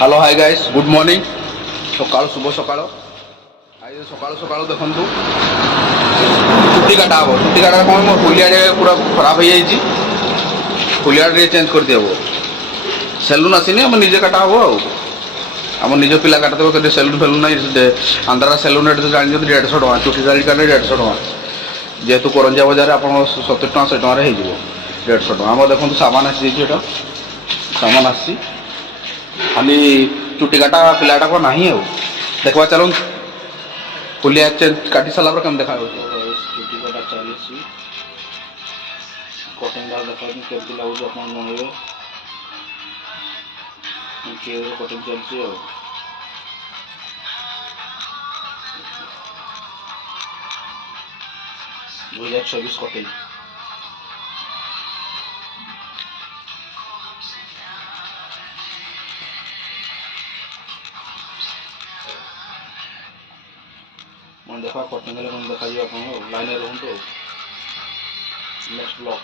Hello hi guys good morning सकाल शुभ सकाल आज सकाल सकाल देखु चुटी काटा हम चुटी काटा कौन मो पुलिया पूरा खराब हो जाए पुलिया चेंज कर दिया सेलून आसनी आम निजे काटा हम आम निज पिला काटदेव कि सेलून फेलून ना आंध्रा सेलून जान 150 टका चुटी दाढ़ी काटे 150 टका जेहेतु करंजिया बजार आप 70 टका 100 टकर 150 टका आम देखो सामान आसी सामान आसी खाली चुटी काटा पिलाटा को नहीं है देखा चलो पुलिया काटी सारा कम देखा चुटी कटा चली कटिंग देखा केमती लगुच आप मनइबे कटिंग चलती 2024 कटिंग मैं देखा कटिंग देखा लाइन रुहतु नेक्स्ट ब्लॉक।